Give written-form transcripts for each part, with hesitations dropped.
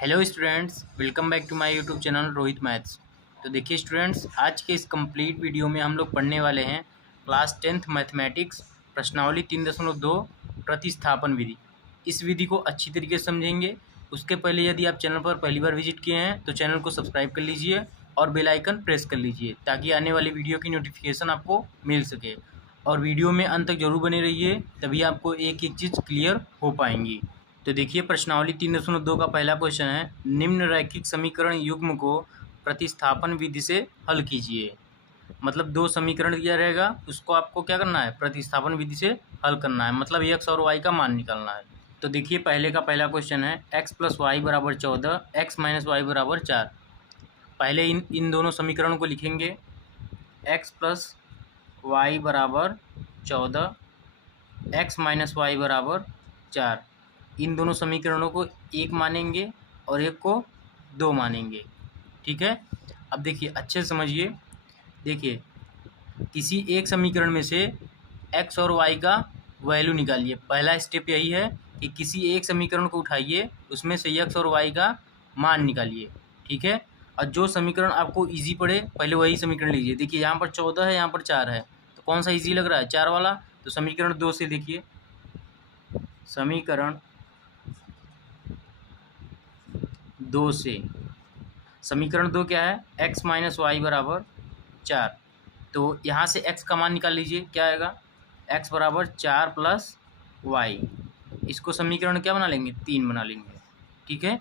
Hello students, welcome back to my YouTube channel Rohit maths. तो देखिए students, आज के इस कंप्लीट वीडियो में हम लोग पढ़ने वाले हैं क्लास 10th मैथमेटिक्स प्रश्नावली 3.2 प्रतिस्थापन विधि। इस विधि को अच्छी तरीके से समझेंगे। उसके पहले यदि आप चैनल पर पहली बार विजिट किए हैं तो चैनल को सब्सक्राइब कर लीजिए और बेल आइकन प्रेस कर लीजिए ताकि आने वाली वीडियो की नोटिफिकेशन आपको मिल सके। और वीडियो में अंत तक जरूर बने रहिए, तभी आपको एक एक चीज़ क्लियर हो पाएंगी। तो देखिए प्रश्नावली 3.2 का पहला क्वेश्चन है, निम्न रैखिक समीकरण युग्म को प्रतिस्थापन विधि से हल कीजिए। मतलब दो समीकरण दिया रहेगा, उसको आपको क्या करना है, प्रतिस्थापन विधि से हल करना है। मतलब एक्स और वाई का मान निकालना है। तो देखिए पहले का पहला क्वेश्चन है, एक्स प्लस वाई बराबर 14, एक्स माइनस वाई बराबर 4। पहले इन दोनों समीकरणों को लिखेंगे। एक्स प्लस वाई बराबर 14, एक्स माइनस वाई बराबर 4। इन दोनों समीकरणों को एक मानेंगे और एक को दो मानेंगे। ठीक है। अब देखिए अच्छे से समझिए। देखिए किसी एक समीकरण में से एक्स और वाई का वैल्यू निकालिए। पहला स्टेप यही है कि किसी एक समीकरण को उठाइए, उसमें से एक्स और वाई का मान निकालिए। ठीक है। और जो समीकरण आपको इजी पड़े पहले वही समीकरण लीजिए। देखिए यहाँ पर 14 है, यहाँ पर 4 है, तो कौन सा इजी लग रहा है, 4 वाला। तो समीकरण 2 से देखिए, समीकरण 2 से समीकरण 2 क्या है, एक्स माइनस वाई बराबर 4। तो यहाँ से x का मान निकाल लीजिए, क्या आएगा, x बराबर 4 प्लस वाई। इसको समीकरण क्या बना लेंगे, 3 बना लेंगे। ठीक है।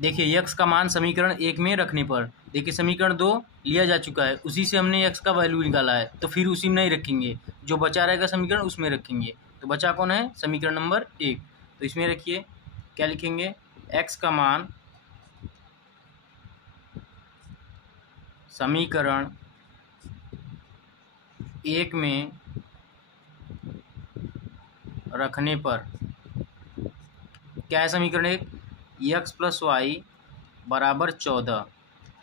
देखिए x का मान समीकरण 1 में रखने पर, देखिए समीकरण 2 लिया जा चुका है, उसी से हमने x का वैल्यू निकाला है, तो फिर उसी में नहीं रखेंगे, जो बचा रहेगा समीकरण उसमें रखेंगे। तो बचा कौन है, समीकरण नंबर 1। तो इसमें रखिए, क्या लिखेंगे, x का मान समीकरण 1 में रखने पर क्या है, समीकरण 1, एक्स प्लस वाई बराबर 14।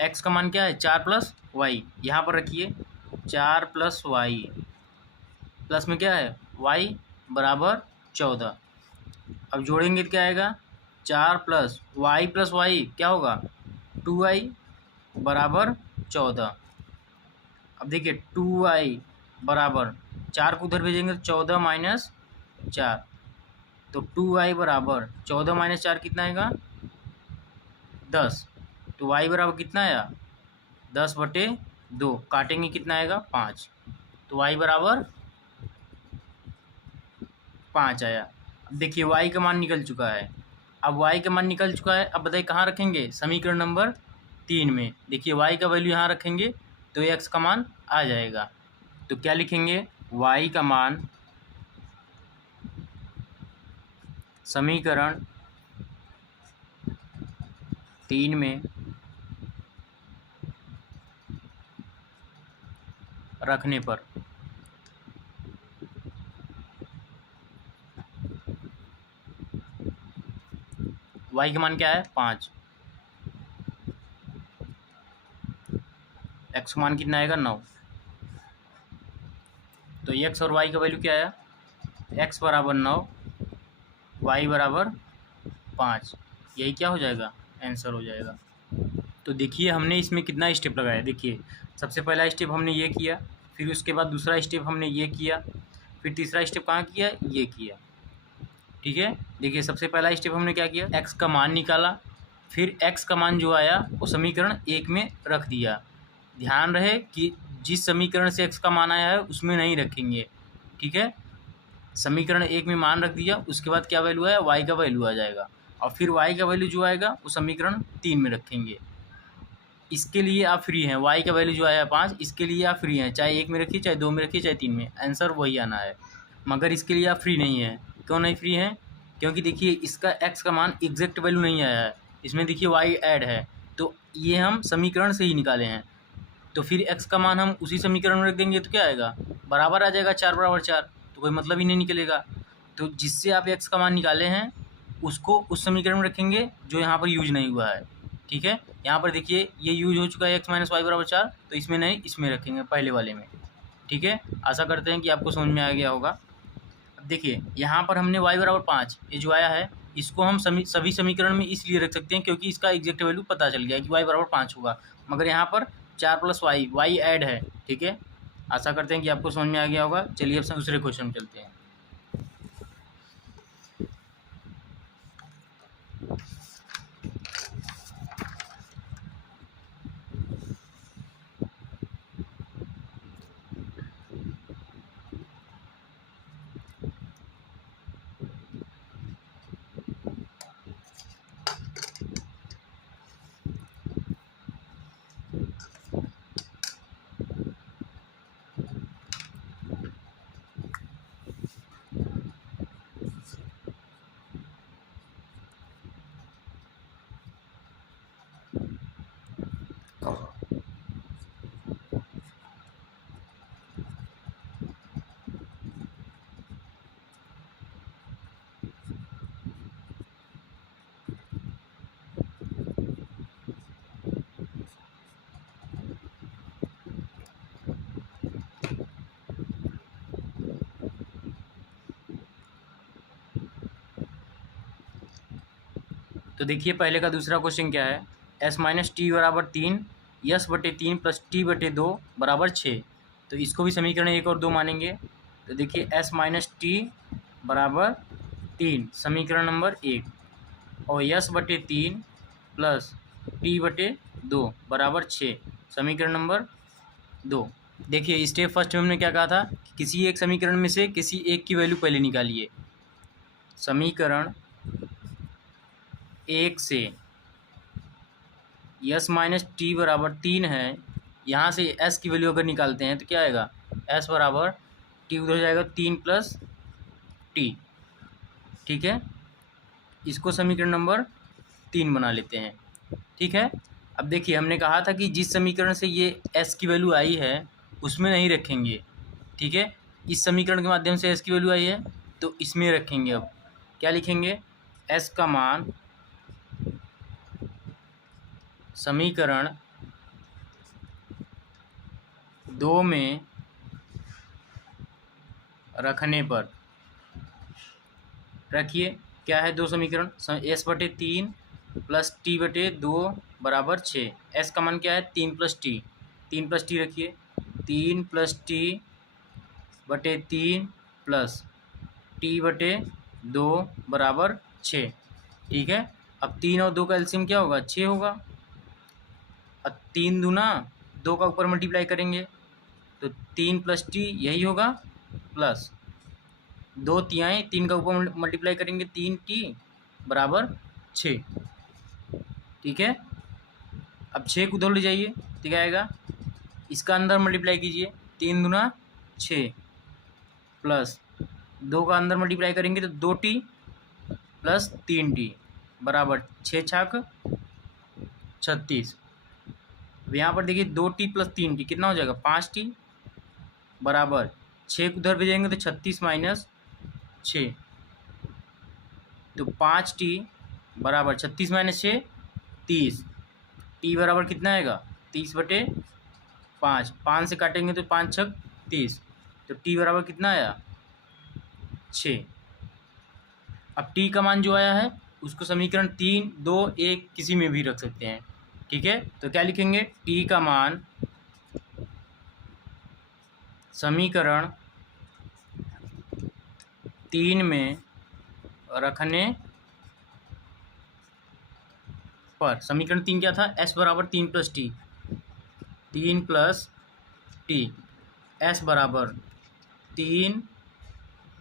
एक्स का मान क्या है, 4 प्लस वाई, यहाँ पर रखिए 4 प्लस वाई, प्लस में क्या है, वाई बराबर 14। अब जोड़ेंगे तो क्या आएगा, 4 प्लस वाई क्या होगा, 2y बराबर 14। अब देखिए 2y बराबर 4 को उधर भेजेंगे तो 14 माइनस 4, तो 2y बराबर 14 माइनस 4 कितना आएगा, 10। तो y बराबर कितना आया, 10/2, काटेंगे कितना आएगा, 5। तो y बराबर 5 आया। अब देखिए y का मान निकल चुका है। अब y का मान निकल चुका है, अब बताइए कहाँ रखेंगे, समीकरण नंबर 3 में। देखिए y का वैल्यू यहाँ रखेंगे तो x का मान आ जाएगा। तो क्या लिखेंगे, y का मान समीकरण 3 में रखने पर y का मान क्या है, 5, x का मान कितना आएगा, 9। तो x और y का वैल्यू क्या आया, x बराबर 9, y बराबर 5। यही क्या हो जाएगा, आंसर हो जाएगा। तो देखिए हमने इसमें कितना स्टेप लगाया। देखिए सबसे पहला स्टेप हमने ये किया, फिर उसके बाद दूसरा स्टेप हमने ये किया, फिर तीसरा स्टेप कहाँ किया, ये किया। ठीक है। देखिए सबसे पहला स्टेप हमने क्या किया, x का मान निकाला, फिर x का मान जो आया वो समीकरण 1 में रख दिया। ध्यान रहे कि जिस समीकरण से x का मान आया है उसमें नहीं रखेंगे। ठीक है। समीकरण 1 में मान रख दिया, उसके बाद क्या वैल्यू आया, y का वैल्यू आ जाएगा, और फिर y का वैल्यू जो आएगा वो समीकरण 3 में रखेंगे। इसके लिए आप फ्री हैं, y का वैल्यू जो आया 5, इसके लिए आप फ्री हैं, चाहे 1 में रखिए, चाहे 2 में रखिए, चाहे 3 में, आंसर वही आना है। मगर इसके लिए आप फ्री नहीं हैं। क्यों नहीं फ्री हैं, क्योंकि देखिए इसका x का मान एग्जैक्ट वैल्यू नहीं आया है, इसमें देखिए y ऐड है, तो ये हम समीकरण से ही निकाले हैं। तो फिर x का मान हम उसी समीकरण में रख देंगे तो क्या आएगा, बराबर आ जाएगा, 4 बराबर 4, तो कोई मतलब ही नहीं निकलेगा। तो जिससे आप x का मान निकाले हैं उसको उस समीकरण में रखेंगे जो यहाँ पर यूज नहीं हुआ है। ठीक है। यहाँ पर देखिए ये यूज हो चुका है, x माइनस वाई बराबर 4, तो इसमें नहीं, इसमें रखेंगे, पहले वाले में। ठीक है। आशा करते हैं कि आपको समझ में आ गया होगा। अब देखिए यहाँ पर हमने y बराबर 5 ये जो आया है, इसको हम सभी समीकरण में इसलिए रख सकते हैं क्योंकि इसका एग्जैक्ट वैल्यू पता चल गया कि y बराबर 5 होगा, मगर यहाँ पर 4 + y ऐड है। ठीक है, आशा करते हैं कि आपको समझ में आ गया होगा। चलिए अब दूसरे क्वेश्चन में चलते हैं। तो देखिए पहले का दूसरा क्वेश्चन क्या है, s माइनस टी बराबर 3, यस बटे 3 प्लस टी बटे 2 बराबर 6। तो इसको भी समीकरण 1 और 2 मानेंगे। तो देखिए s माइनस टी बराबर 3 समीकरण नंबर 1 और यस बटे 3 प्लस टी बटे 2 बराबर 6 समीकरण नंबर 2। देखिए स्टेप फर्स्ट में हमने क्या कहा था, किसी एक समीकरण में से किसी एक की वैल्यू पहले निकालिए। समीकरण 1 से यस माइनस टी बराबर 3 है, यहाँ से एस की वैल्यू अगर निकालते हैं तो क्या आएगा, एस बराबर टी उधर हो जाएगा 3 प्लस टी। ठीक है, इसको समीकरण नंबर 3 बना लेते हैं। ठीक है, अब देखिए हमने कहा था कि जिस समीकरण से ये एस की वैल्यू आई है उसमें नहीं रखेंगे। ठीक है, इस समीकरण के माध्यम से एस की वैल्यू आई है तो इसमें रखेंगे। अब क्या लिखेंगे, एस का मान समीकरण 2 में रखने पर, रखिए क्या है दो समीकरण, एस बटे 3 प्लस टी बटे 2 बराबर 6। एस का मान क्या है 3 प्लस टी, 3 प्लस टी रखिए, 3 प्लस टी बटे 3 प्लस टी बटे 2 बराबर 6। ठीक है, अब 3 और 2 का एलसीएम क्या होगा, 6 होगा। अब 3 दूना 2 का ऊपर मल्टीप्लाई करेंगे तो 3 प्लस टी यही होगा, प्लस 2 तिहाई 3 का ऊपर मल्टीप्लाई करेंगे 3 टी बराबर 6। ठीक है, अब 6 को उधर ले जाइए तो क्या आएगा, इसका अंदर मल्टीप्लाई कीजिए, 3 दूना 6 प्लस 2 का अंदर मल्टीप्लाई करेंगे तो 2t प्लस 3t बराबर 6 छाक 36। अब यहाँ पर देखिए 2t प्लस 3t कितना हो जाएगा, 5t बराबर 6 को उधर भेजेंगे तो 36 माइनस 6, तो 5t बराबर 36 माइनस 6 30। t बराबर कितना आएगा, 30 बटे 5, 5 से काटेंगे तो 5 छक 30, तो t बराबर कितना आया 6। अब t का मान जो आया है उसको समीकरण 3, 2, 1 किसी में भी रख सकते हैं। ठीक है, तो क्या लिखेंगे, t का मान समीकरण 3 में रखने पर, समीकरण 3 क्या था, s बराबर 3 plus T, 3 plus T, s बराबर 3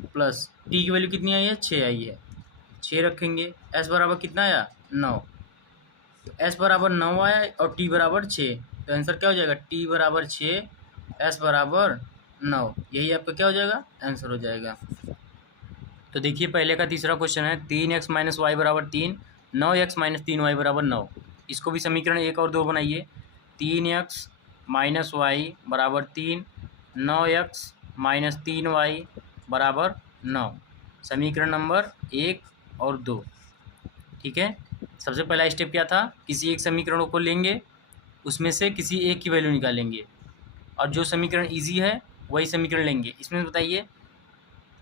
प्लस टी की वैल्यू कितनी आई है, 6 आई है, 6 रखेंगे। s बराबर कितना आया 9, तो s बराबर 9 आया और t बराबर 6, तो आंसर क्या हो जाएगा, t बराबर 6 s बराबर 9, यही आपका क्या हो जाएगा, आंसर हो जाएगा। तो देखिए पहले का तीसरा क्वेश्चन है, 3x माइनस वाई बराबर 3, 9x माइनस 3y बराबर 9। इसको भी समीकरण 1 और 2 बनाइए। 3x माइनस वाई बराबर 3, 9x माइनस 3y बराबर 9 समीकरण नंबर 1 और 2। ठीक है, सबसे पहला स्टेप क्या था, किसी एक समीकरणों को लेंगे उसमें से किसी एक की वैल्यू निकालेंगे और जो समीकरण इजी है वही समीकरण लेंगे। इसमें बताइए,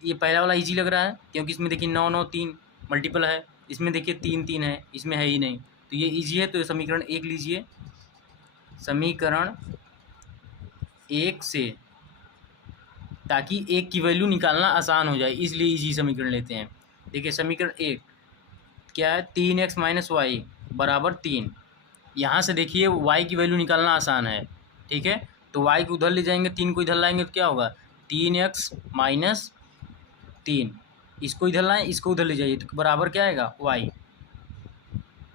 ये पहला वाला इजी लग रहा है क्योंकि इसमें देखिए 9 9 3 मल्टीपल है, इसमें देखिए 3 है, इसमें है ही नहीं, तो ये ईजी है, तो ये समीकरण 1 लीजिए। समीकरण 1 से, ताकि 1 की वैल्यू निकालना आसान हो जाए, इसलिए ईजी समीकरण लेते हैं। देखिए समीकरण 1 क्या है, 3x-y बराबर 3। यहाँ से देखिए y की वैल्यू निकालना आसान है, ठीक है। तो y को उधर ले जाएंगे, 3 को इधर लाएंगे तो क्या होगा, 3x-3। इसको इधर लाएं, इसको उधर ले जाइए, तो बराबर क्या आएगा, y।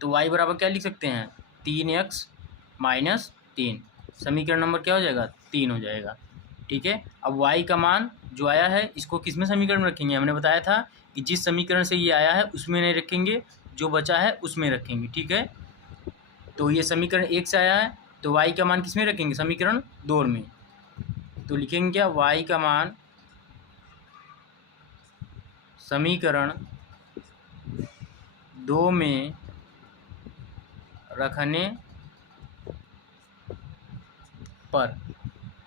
तो y बराबर क्या लिख सकते हैं, 3x-3। समीकरण नंबर क्या हो जाएगा, 3 हो जाएगा, ठीक है। अब y का मान जो आया है, इसको किस में समीकरण में रखेंगे, हमने बताया था कि जिस समीकरण से ये आया है उसमें नहीं रखेंगे, जो बचा है उसमें रखेंगे, ठीक है। तो ये समीकरण 1 से आया है, तो y का मान किस में रखेंगे, समीकरण 2 में। तो लिखेंगे क्या, y का मान समीकरण 2 में रखने पर,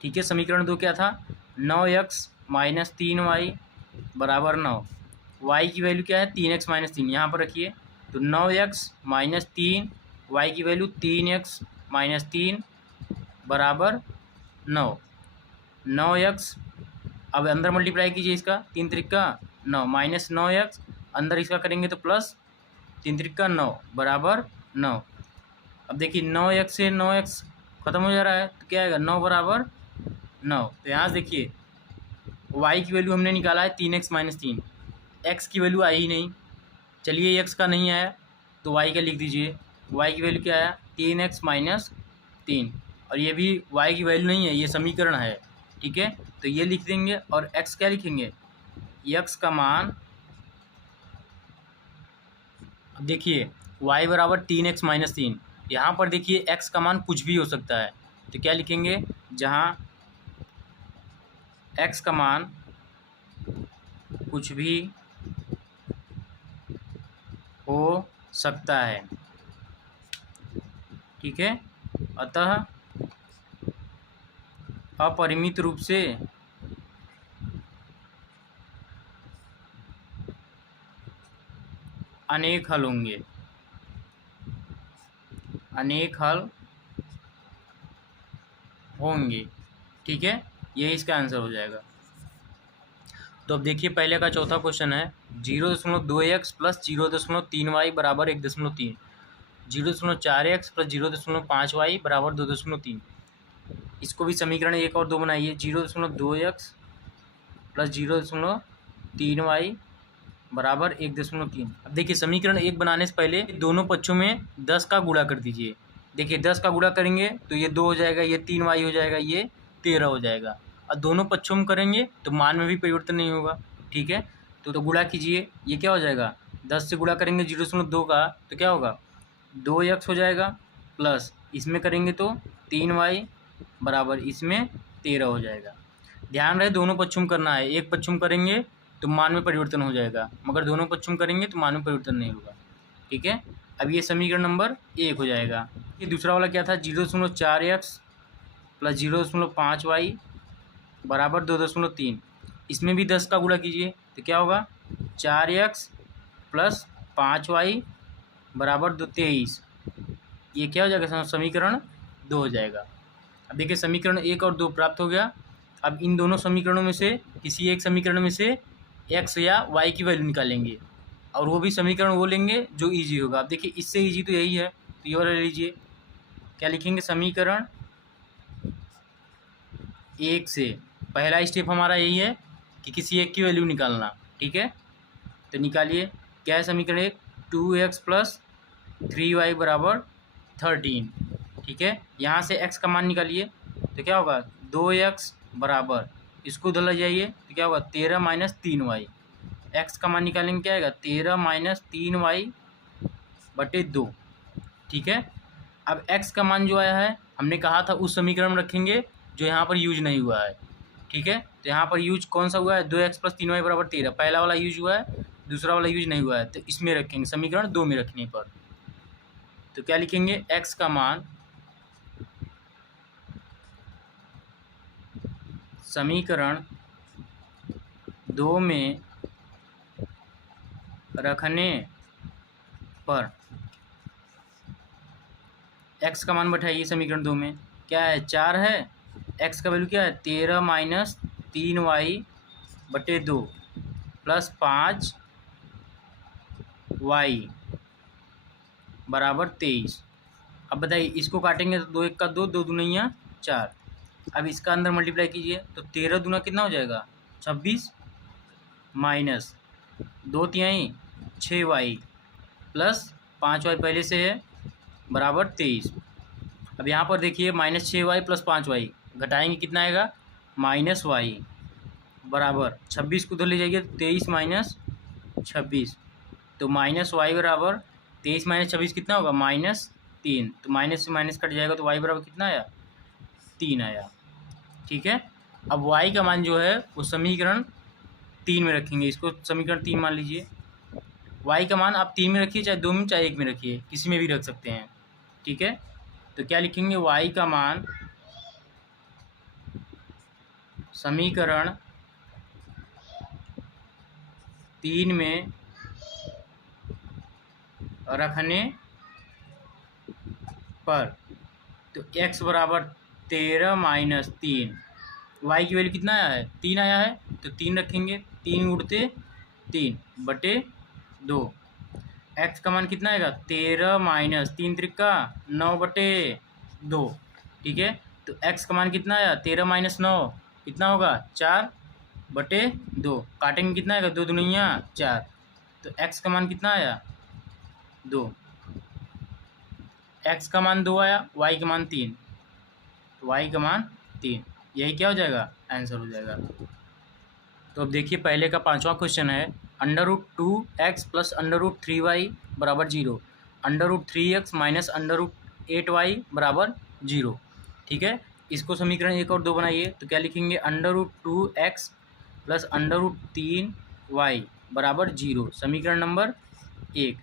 ठीक है। समीकरण 2 क्या था, 9x-3y बराबर 9। y की वैल्यू क्या है, 3x-3, यहाँ पर रखिए। तो 9x-3, y की वैल्यू 3x-3 बराबर 9। 9x, अब अंदर मल्टीप्लाई कीजिए इसका, 3 त्रिका 9 माइनस 9x, अंदर इसका करेंगे तो प्लस 3 त्रिका 9 बराबर 9। अब देखिए 9x से 9x खत्म हो जा रहा है, तो क्या आएगा, 9 बराबर 9। तो यहाँ से देखिए y की वैल्यू हमने निकाला है 3x-3, x की वैल्यू आई ही नहीं। चलिए x का नहीं आया तो y का लिख दीजिए। y की वैल्यू क्या आया, 3x-3, और ये भी y की वैल्यू नहीं है, ये समीकरण है, ठीक है। तो ये लिख देंगे, और x क्या लिखेंगे, x का मान, अब देखिए y बराबर 3x-3, यहाँ पर देखिए x का मान कुछ भी हो सकता है, तो क्या लिखेंगे, जहाँ x का मान कुछ भी हो सकता है, ठीक है, अतः अपरिमित रूप से अनेक हल होंगे, अनेक हल होंगे, ठीक है। यही इसका आंसर हो जाएगा। तो अब देखिए पहले का चौथा क्वेश्चन है, 0.2x प्लस 0.3y बराबर 1.3, 0.4x प्लस 0.5y बराबर 2.3। इसको भी समीकरण 1 और 2 बनाइए। 0.2x प्लस 0.3y बराबर 1.3। अब देखिए समीकरण 1 बनाने से पहले दोनों पक्षों में 10 का गुणा कर दीजिए। देखिए 10 का गुणा करेंगे तो ये 2 हो जाएगा, ये 3y हो जाएगा, ये 13 हो जाएगा। और दोनों पक्षों में करेंगे तो मान में भी परिवर्तन नहीं होगा, ठीक है। तो गुणा कीजिए, ये क्या हो जाएगा, 10 से गुणा करेंगे 0.2 का तो क्या होगा, 2x हो जाएगा, प्लस इसमें करेंगे तो 3y बराबर इसमें 13 हो जाएगा। ध्यान रहे दोनों पक्षों में करना है, एक पक्षों में करेंगे तो मान में परिवर्तन हो जाएगा, मगर दोनों पक्षों में करेंगे तो मान में परिवर्तन नहीं होगा, ठीक है। अब ये समीकरण नंबर 1 हो जाएगा। ये दूसरा वाला क्या था, 0.4x प्लस 0.5y बराबर 2.3। इसमें भी 10 का गुणा कीजिए तो क्या होगा, 4x प्लस 5y बराबर 23। ये क्या हो जाएगा, समीकरण 2 हो जाएगा। अब देखिए समीकरण 1 और 2 प्राप्त हो गया। अब इन दोनों समीकरणों में से किसी एक समीकरण में से x या y की वैल्यू निकालेंगे, और वो भी समीकरण वो लेंगे जो इजी होगा। अब देखिए इससे इजी तो यही है, तो ये वाला ले लीजिए। क्या लिखेंगे, समीकरण 1 से पहला स्टेप हमारा यही है कि किसी एक की वैल्यू निकालना, ठीक है। तो निकालिए, क्या है समीकरण 1, 2x प्लस 3y बराबर 13, ठीक है। यहाँ से x का मान निकालिए तो क्या होगा, 2x बराबर, इसको उधर ले जाइए तो क्या होगा, 13 माइनस 3y। x का मान निकालेंगे, क्या आएगा, 13 माइनस 3y बटे 2, ठीक है। अब x का मान जो आया है हमने कहा था उस समीकरण में रखेंगे जो यहाँ पर यूज नहीं हुआ है, ठीक है। तो यहाँ पर यूज कौन सा हुआ है, 2x प्लस 3y बराबर 13, पहला वाला यूज हुआ है, दूसरा वाला यूज नहीं हुआ है, तो इसमें रखेंगे समीकरण 2 में रखने पर। तो क्या लिखेंगे, x का मान समीकरण 2 में रखने पर x का मान बैठाइए समीकरण 2 में। क्या है, 4 है, x का वैल्यू क्या है 13 माइनस 3y बटे 2 प्लस 5y बराबर 23। अब बताइए इसको काटेंगे तो 2 1 का 2, 2 दूना 4। अब इसका अंदर मल्टीप्लाई कीजिए तो 13 दूना कितना हो जाएगा 26 माइनस 2 तिहाई 6y प्लस 5y पहले से है बराबर 23। अब यहाँ पर देखिए -6y प्लस 5y घटाएंगे कितना आएगा -y बराबर 26 को उधर ले जाइए तो 23 माइनस 26 तो -y बराबर 23 माइनस 26 कितना होगा -3। तो माइनस से माइनस कट जाएगा तो y बराबर कितना आया 3 आया। ठीक है, अब y का मान जो है वो समीकरण 3 में रखेंगे, इसको समीकरण 3 मान लीजिए। y का मान आप 3 में रखिए, चाहे 2 में चाहे 1 में रखिए, किसी में भी रख सकते हैं। ठीक है, तो क्या लिखेंगे y का मान समीकरण 3 में रखने पर, तो x बराबर 13 माइनस 3, y की वैल्यू कितना आया है 3 आया है, तो 3 रखेंगे, 3 उड़ते 3 बटे 2। x का मान कितना आएगा 13 माइनस 3 त्रिका 9 बटे 2। ठीक है, तो x का मान कितना आया 13 माइनस 9 कितना होगा 4 बटे 2। काटेंगे कितना आएगा 2 दूनिया 4, तो x का मान कितना आया 2। x का मान 2 आया, y का मान 3, तो y का मान 3, यही क्या हो जाएगा आंसर हो जाएगा। तो अब देखिए पहले का 5वां क्वेश्चन है √2x प्लस √3y बराबर 0, √3x माइनस √8y बराबर 0। ठीक है, इसको समीकरण 1 और 2 बनाइए तो क्या लिखेंगे √2x प्लस √3y बराबर 0। समीकरण नंबर 1,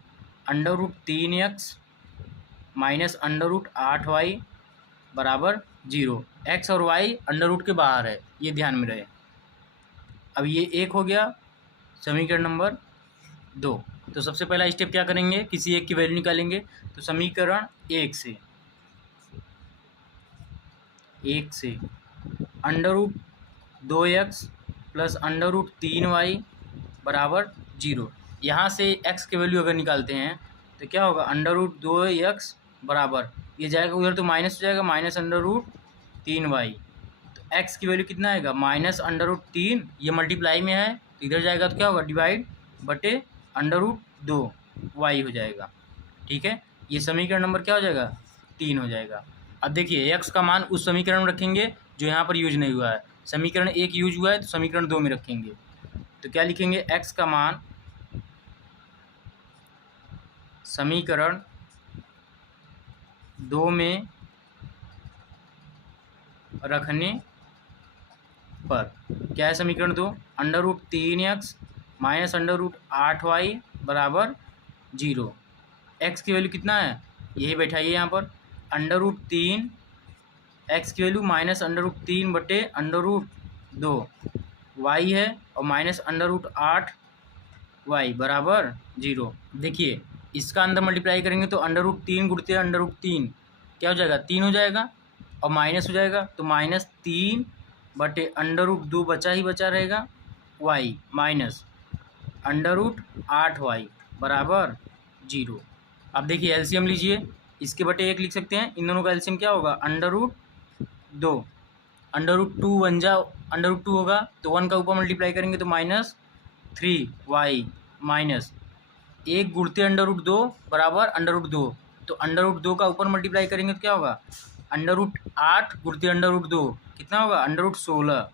√3x माइनस √8y बराबर 0। x और y अंडर रूट के बाहर है, ये ध्यान में रहे। अब ये 1 हो गया समीकरण नंबर 2। तो सबसे पहला स्टेप क्या करेंगे, किसी एक की वैल्यू निकालेंगे। तो समीकरण 1 से √2x प्लस √3y बराबर 0। यहाँ से x की वैल्यू अगर निकालते हैं तो क्या होगा √2x बराबर, ये जाएगा उधर तो माइनस हो जाएगा -√3y। तो x की वैल्यू कितना आएगा -√3, ये मल्टीप्लाई में है तो इधर जाएगा तो क्या होगा डिवाइड बटे √2y हो जाएगा। ठीक है, ये समीकरण नंबर क्या हो जाएगा 3 हो जाएगा। अब देखिए x का मान उस समीकरण में रखेंगे जो यहाँ पर यूज नहीं हुआ है। समीकरण 1 यूज हुआ है तो समीकरण 2 में रखेंगे। तो क्या लिखेंगे x का मान समीकरण 2 में रखने पर, क्या है समीकरण 2 √3x माइनस √8y बराबर 0। x की वैल्यू कितना है यही बैठाइए यहाँ पर, √3 x की वैल्यू माइनस √3 बटे √2 y है और माइनस √8y बराबर 0। देखिए इसका अंदर मल्टीप्लाई करेंगे तो √3 गुणते √3 क्या हो जाएगा 3 हो जाएगा और माइनस हो जाएगा तो -3 बटे √2 बचा ही बचा रहेगा y माइनस √8y बराबर 0। अब देखिए एलसीएम लीजिए, इसके बटे 1 लिख सकते हैं, इन दोनों का एलसीएम क्या होगा √2। √2 1 जा √2 होगा तो 1 का ऊपर मल्टीप्लाई करेंगे तो -3y माइनस 1 गुणते √2 बराबर √2, तो √2 का ऊपर मल्टीप्लाई करेंगे तो क्या होगा √8 गुणते √2 कितना होगा √16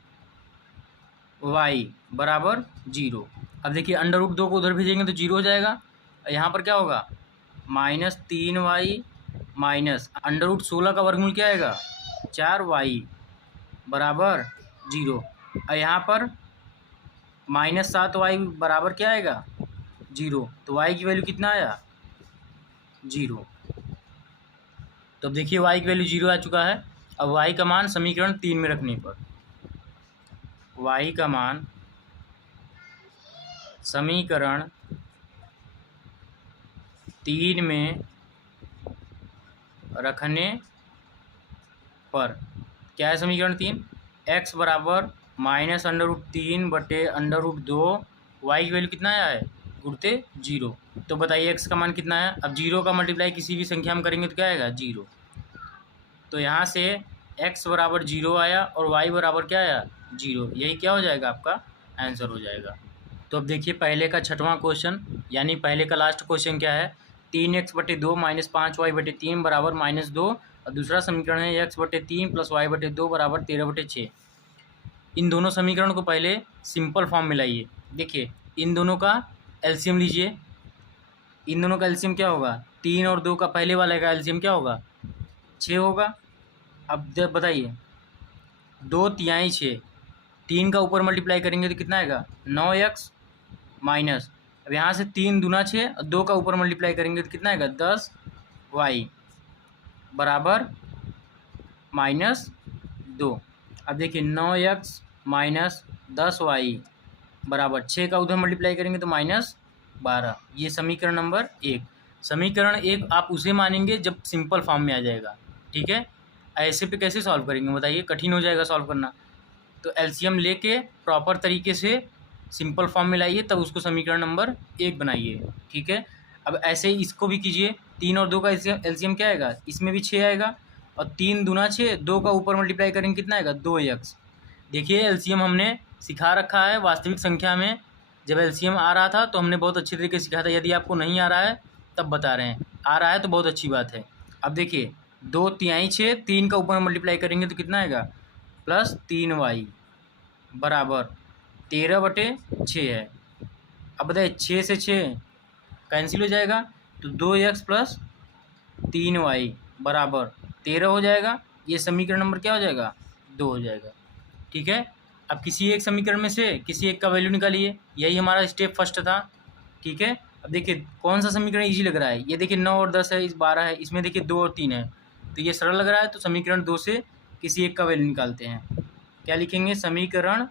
y बराबर 0। अब देखिए √2 को उधर भेजेंगे तो 0 हो जाएगा, यहाँ पर क्या होगा -3y माइनस √16 का वर्गमूल क्या आएगा 4y बराबर 0, और यहाँ पर -7y बराबर क्या आएगा 0। तो y की वैल्यू कितना आया 0। तो अब देखिए y की वैल्यू 0 आ चुका है। अब y का मान समीकरण 3 में रखने पर, y का मान समीकरण 3 में रखने पर क्या है समीकरण 3, x बराबर -√3/√2, y की वैल्यू कितना आया है गुणते 0। तो बताइए x का मान कितना है। अब 0 का मल्टीप्लाई किसी भी संख्या में करेंगे तो क्या आएगा 0। तो यहाँ से x बराबर 0 आया और y बराबर क्या आया 0। यही क्या हो जाएगा आपका आंसर हो जाएगा। तो अब देखिए पहले का छठवां क्वेश्चन यानी पहले का लास्ट क्वेश्चन क्या है, 3x/2 - 5y/3 बराबर -2 और दूसरा समीकरण है x/3 + y/2 बराबर 13/6। इन दोनों समीकरण को पहले सिंपल फॉर्म में लाइए। देखिए इन दोनों का एलसीएम लीजिए। इन दोनों का एलसीएम क्या होगा, 3 और 2 का पहले वाले का एलसीएम क्या होगा 6 होगा। अब बताइए 2 तिहाई 6, 3 का ऊपर मल्टीप्लाई करेंगे तो कितना आएगा 9x माइनस, अब यहाँ से 3 दूना 6 और 2 का ऊपर मल्टीप्लाई करेंगे तो कितना आएगा 10y बराबर -2। अब देखिए 9x माइनस 10y बराबर 6 का उधर मल्टीप्लाई करेंगे तो -12। ये समीकरण नंबर 1। समीकरण 1 आप उसे मानेंगे जब सिंपल फॉर्म में आ जाएगा, ठीक है। ऐसे पे कैसे सॉल्व करेंगे बताइए, कठिन हो जाएगा सॉल्व करना। तो एलसीएम लेके प्रॉपर तरीके से सिंपल फॉर्म में लाइए, तब उसको समीकरण नंबर 1 बनाइए, ठीक है। अब ऐसे ही इसको भी कीजिए, 3 और 2 का एलसीएम क्या आएगा, इसमें भी 6 आएगा और 3 दूना 6, 2 का ऊपर मल्टीप्लाई करेंगे कितना आएगा 2x। देखिए एलसीएम हमने सिखा रखा है वास्तविक संख्या में, जब एलसीएम आ रहा था तो हमने बहुत अच्छी तरीके से सिखाया था। यदि आपको नहीं आ रहा है तब बता रहे हैं, आ रहा है तो बहुत अच्छी बात है। अब देखिए 2 तिहाई 6, 3 का ऊपर मल्टीप्लाई करेंगे तो कितना आएगा +3y बराबर 13/6 है। अब बताइए 6 से 6 कैंसिल हो जाएगा तो 2x + 3y बराबर 13 हो जाएगा। ये समीकरण नंबर क्या हो जाएगा 2 हो जाएगा, ठीक है। अब किसी एक समीकरण में से किसी एक का वैल्यू निकालिए, यही हमारा स्टेप फर्स्ट था, ठीक है। अब देखिए कौन सा समीकरण इजी लग रहा है, ये देखिए 9 और 10 है, इस 12 है, इसमें देखिए 2 और 3 है, तो ये सरल लग रहा है। तो समीकरण 2 से किसी एक का वैल्यू निकालते हैं। क्या लिखेंगे, समीकरण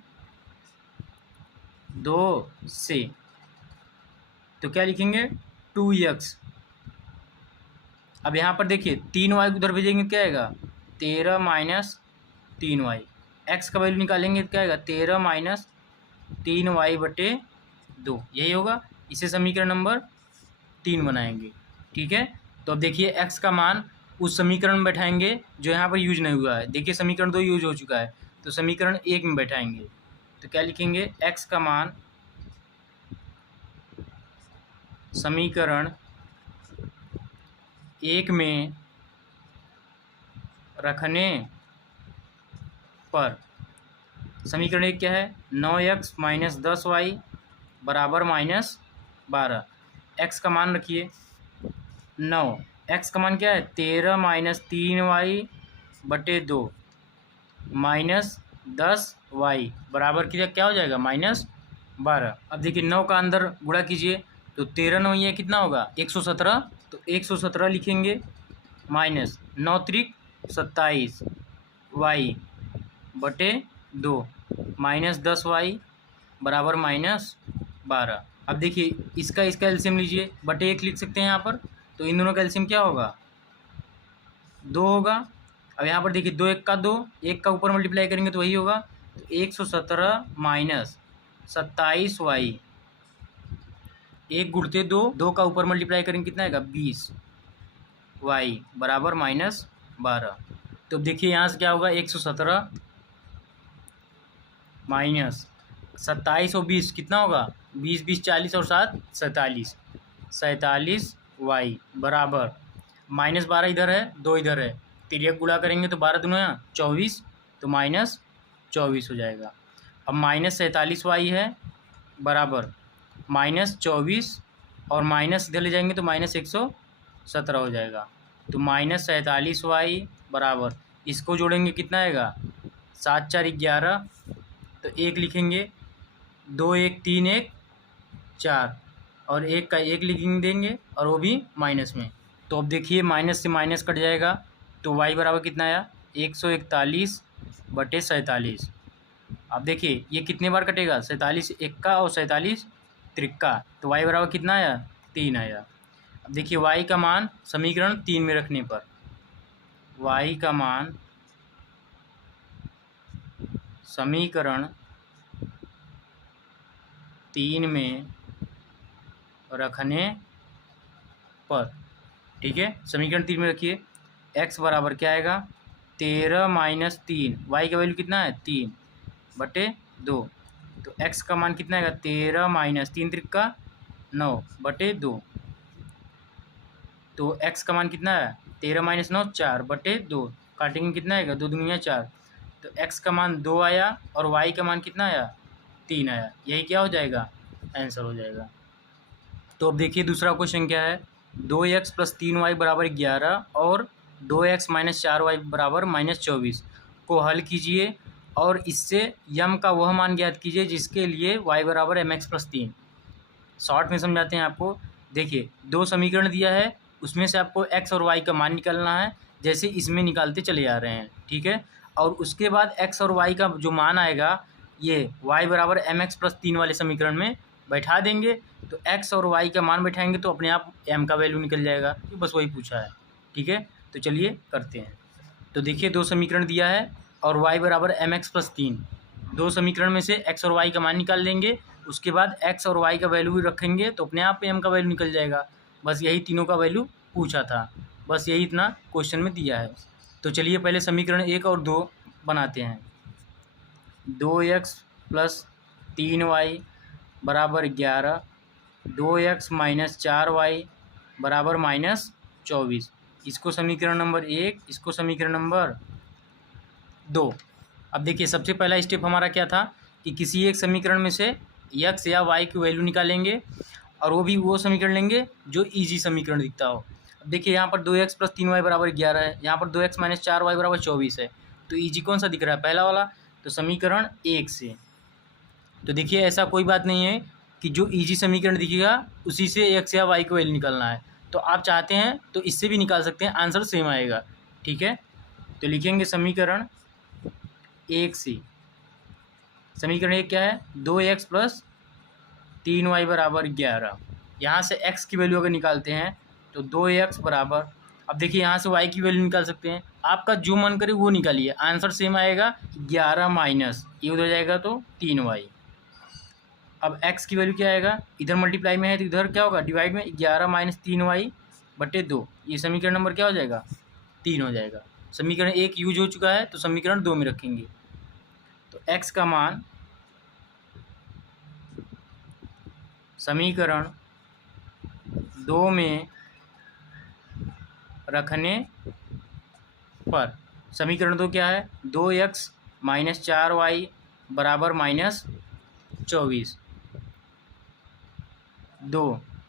2 से तो क्या लिखेंगे 2x। अब यहाँ पर देखिए 3y उधर भेजेंगे क्या आएगा 13 - 3y। x का वैल्यू निकालेंगे तो क्या आएगा 13 - 3y/2, यही होगा। इसे समीकरण नंबर 3 बनाएंगे, ठीक है। तो अब देखिए x का मान उस समीकरण में बैठाएंगे जो यहाँ पर यूज नहीं हुआ है। देखिए समीकरण 2 यूज हो चुका है, तो समीकरण 1 में बैठाएंगे। तो क्या लिखेंगे, x का मान समीकरण 1 में रखने पर समीकरण 1 क्या है 9x माइनस 10y बराबर -12। x का मान रखिए 9, x का मान क्या है 13 - 3y/2 -10y बराबर क्या हो जाएगा -12। अब देखिए 9 का अंदर गुणा कीजिए तो 13 9 ये कितना होगा 117, तो 117 लिखेंगे माइनस 9 त्रिक 27 y/2 -10y बराबर -12। अब देखिए इसका एलसीएम लीजिए, बटे 1 लिख सकते हैं यहाँ पर, तो इन दोनों का एलसीएम क्या होगा 2 होगा। अब यहाँ पर देखिए 2 1 का 2, 1 का ऊपर मल्टीप्लाई करेंगे तो वही होगा, तो 117 माइनस 27y, 1 गुणते 2, 2 का ऊपर मल्टीप्लाई करेंगे कितना आएगा 20y बराबर -12। तो देखिए यहाँ से क्या होगा 117 माइनस 27 और 20 कितना होगा 20 20 40 और 7 47y बराबर -12 इधर है 2 इधर है, तिर्यक गुणा करेंगे तो 12 दूना 24, तो -24 हो जाएगा। अब -47y है बराबर -24 और माइनस इधर ले जाएंगे तो -117 हो जाएगा। तो -47y बराबर इसको जोड़ेंगे कितना आएगा 7 4 11, तो 1 लिखेंगे 2 1 3 1 4 और 1 का 1 लिखेंगे देंगे और वो भी माइनस में। तो अब देखिए माइनस से माइनस कट जाएगा, तो y बराबर कितना आया 141/47। अब देखिए ये कितने बार कटेगा 47 1 का और 47 3 का, तो y बराबर कितना आया 3 आया। अब देखिए y का मान समीकरण 3 में रखने पर, y का मान समीकरण 3 में रखने पर, ठीक है, समीकरण 3 में रखिए। x बराबर क्या आएगा 13 माइनस 3, y का वैल्यू कितना है 3 बटे 2, तो x का मान कितना आएगा 13 माइनस 3 त्रिका 9 बटे 2, तो x का मान कितना है 13 माइनस 9 4 बटे 2, काटेंगे कितना आएगा 2 दूनी 4, तो x का मान 2 आया और y का मान कितना आया 3 आया, यही क्या हो जाएगा आंसर हो जाएगा। तो अब देखिए दूसरा क्वेश्चन क्या है, 2x प्लस 3y बराबर 11 और 2x माइनस 4y बराबर माइनस 24 को हल कीजिए और इससे यम का वह मान ज्ञात कीजिए जिसके लिए y बराबर mx प्लस 3। शॉर्ट में समझाते हैं आपको। देखिए दो समीकरण दिया है, उसमें से आपको x और y का मान निकालना है, जैसे इसमें निकालते चले जा रहे हैं, ठीक है। और उसके बाद x और y का जो मान आएगा ये y बराबर mx प्लस 3 वाले समीकरण में बैठा देंगे, तो x और y का मान बैठाएंगे तो अपने आप m का वैल्यू निकल जाएगा, तो बस वही पूछा है, ठीक है। तो चलिए करते हैं। तो देखिए दो समीकरण दिया है और y बराबर mx प्लस 3, दो समीकरण में से x और y का मान निकाल लेंगे, उसके बाद x और y का वैल्यू भी रखेंगे तो अपने आप m का वैल्यू निकल जाएगा। बस यही तीनों का वैल्यू पूछा था, बस यही इतना क्वेश्चन में दिया है। तो चलिए पहले समीकरण 1 और 2 बनाते हैं। 2x प्लस 3y बराबर 11, 2x माइनस 4y बराबर माइनस 24, इसको समीकरण नंबर 1, इसको समीकरण नंबर 2। अब देखिए सबसे पहला स्टेप हमारा क्या था कि किसी एक समीकरण में से x या y की वैल्यू निकालेंगे और वो भी वो समीकरण लेंगे जो इजी समीकरण दिखता हो। अब देखिए यहाँ पर 2x प्लस 3y बराबर 11 है, यहाँ पर 2x माइनस 4y बराबर 24 है, तो इजी कौन सा दिख रहा है पहला वाला, तो समीकरण 1 से। तो देखिए ऐसा कोई बात नहीं है कि जो इजी समीकरण दिखेगा उसी से x या y की वैल्यू निकालना है, तो आप चाहते हैं तो इससे भी निकाल सकते हैं, आंसर सेम आएगा, ठीक है। तो लिखेंगे समीकरण 1 से, समीकरण 1 क्या है 2x प्लस 3y बराबर 11, यहाँ से x की वैल्यू अगर निकालते हैं तो 2x बराबर, अब देखिए यहाँ से y की वैल्यू निकाल सकते हैं, आपका जो मन करे वो निकालिए, आंसर सेम आएगा 11 माइनस ये उधर जाएगा तो 3y। अब x की वैल्यू क्या आएगा, इधर मल्टीप्लाई में है तो इधर क्या होगा डिवाइड में, 11 माइनस 3y बटे 2, ये समीकरण नंबर क्या हो जाएगा 3 हो जाएगा। समीकरण 1 यूज हो चुका है तो समीकरण 2 में रखेंगे, तो x का मान समीकरण 2 में रखने पर, समीकरण 2 क्या है 2x माइनस 4y बराबर माइनस 24, 2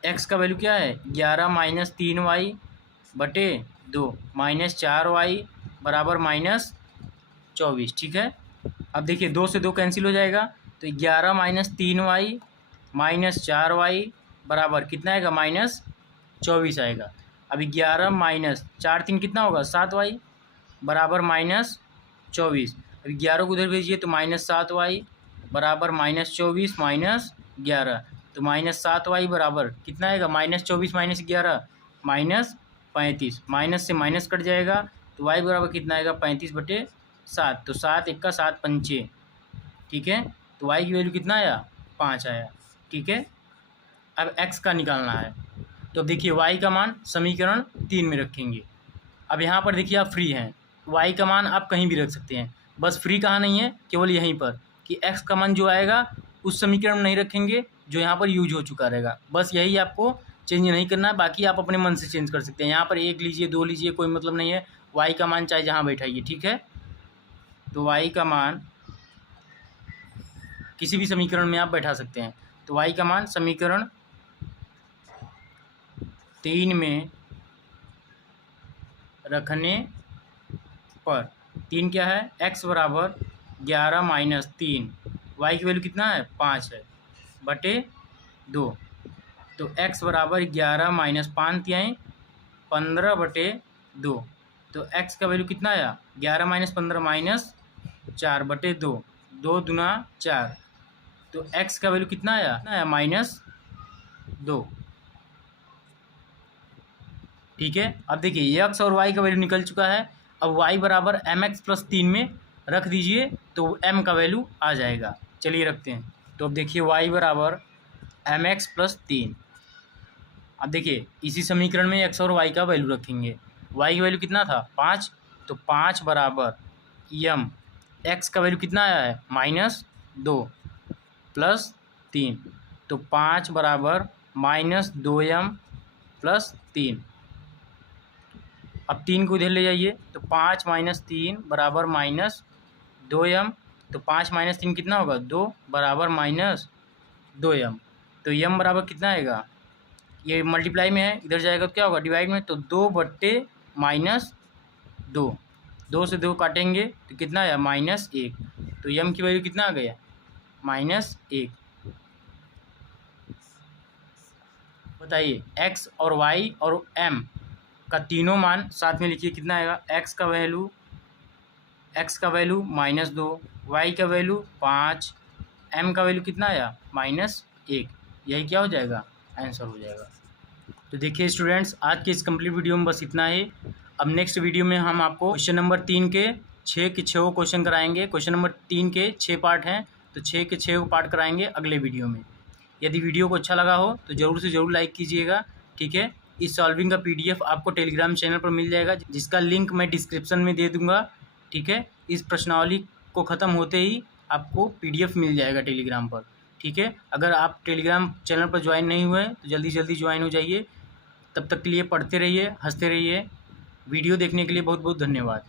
x का वैल्यू क्या है 11 माइनस 3y बटे 2 माइनस 4y बराबर माइनस 24, ठीक है। अब देखिए 2 से 2 कैंसिल हो जाएगा, तो 11 माइनस 3y माइनस 4y बराबर कितना आएगा माइनस 24 आएगा। अब 11 माइनस 4 3 कितना होगा 7y बराबर माइनस 24, अब 11 को उधर भेजिए तो माइनस 7y बराबर माइनस 24 माइनस 11, तो माइनस 7y बराबर कितना आएगा माइनस 24 माइनस 11 माइनस 35, माइनस से माइनस कट जाएगा तो y बराबर कितना आएगा 35 बटे 7, तो 7 1 का 7 पंचे, ठीक है। तो y की वैल्यू कितना आया 5 आया, ठीक है। अब x का निकालना है, तो देखिए y का मान समीकरण 3 में रखेंगे। अब यहाँ पर देखिए आप फ्री हैं, y का मान आप कहीं भी रख सकते हैं, बस फ्री कहाँ नहीं है केवल यहीं पर कि x का मान जो आएगा उस समीकरण में नहीं रखेंगे जो यहाँ पर यूज हो चुका रहेगा, बस यही आपको चेंज नहीं करना है, बाकी आप अपने मन से चेंज कर सकते हैं। यहाँ पर 1 लीजिए 2 लीजिए कोई मतलब नहीं है, y का मान चाहे जहाँ बैठाइए, ठीक है। तो y का मान किसी भी समीकरण में आप बैठा सकते हैं, तो y का मान समीकरण 3 में रखने पर, 3 क्या है x बराबर 11 माइनस 3, y की वैल्यू कितना है 5 है बटे 2, तो x बराबर 11 माइनस 5 तिहाई 15 बटे 2, तो x का वैल्यू कितना आया 11 माइनस 15 माइनस 4 बटे 2, 2 दूना 4, तो x का वैल्यू कितना आया माइनस 2। ठीक है। अब देखिए x और y का वैल्यू निकल चुका है। अब y बराबर mx प्लस 3 में रख दीजिए तो m का वैल्यू आ जाएगा। चलिए रखते हैं। तो अब देखिए y बराबर mx प्लस 3। अब देखिए इसी समीकरण में x और y का वैल्यू रखेंगे। y का वैल्यू कितना था 5, तो 5 बराबर m, x का वैल्यू कितना आया है -2 प्लस 3, तो 5 बराबर -2m प्लस 3। अब 3 को इधर ले जाइए तो 5 - 3 बराबर -2m, तो 5 - 3 कितना होगा 2 बराबर -2m। तो m बराबर कितना आएगा, ये मल्टीप्लाई में है इधर जाएगा तो क्या होगा डिवाइड में, तो 2/-2, 2 से 2 काटेंगे तो कितना आया -1, तो m की वैल्यू कितना आ गया -1। बताइए x और y और m का तीनों मान साथ में लिखिए कितना आएगा। x का वैल्यू -2, y का वैल्यू 5, m का वैल्यू कितना आया -1। यही क्या हो जाएगा आंसर हो जाएगा। तो देखिए स्टूडेंट्स आज के इस कंप्लीट वीडियो में बस इतना ही। अब नेक्स्ट वीडियो में हम आपको क्वेश्चन नंबर 3 के 6 के 6 क्वेश्चन कराएंगे। क्वेश्चन नंबर 3 के 6 पार्ट हैं तो 6 के 6 पार्ट कराएंगे अगले वीडियो में। यदि वीडियो को अच्छा लगा हो तो ज़रूर से ज़रूर लाइक कीजिएगा। ठीक है, इस सॉल्विंग का PDF आपको टेलीग्राम चैनल पर मिल जाएगा जिसका लिंक मैं डिस्क्रिप्शन में दे दूँगा। ठीक है, इस प्रश्नावली को ख़त्म होते ही आपको PDF मिल जाएगा टेलीग्राम पर। ठीक है, अगर आप टेलीग्राम चैनल पर ज्वाइन नहीं हुए तो जल्दी जल्दी ज्वाइन हो जाइए। तब तक के लिए पढ़ते रहिए, हंसते रहिए। वीडियो देखने के लिए बहुत बहुत धन्यवाद।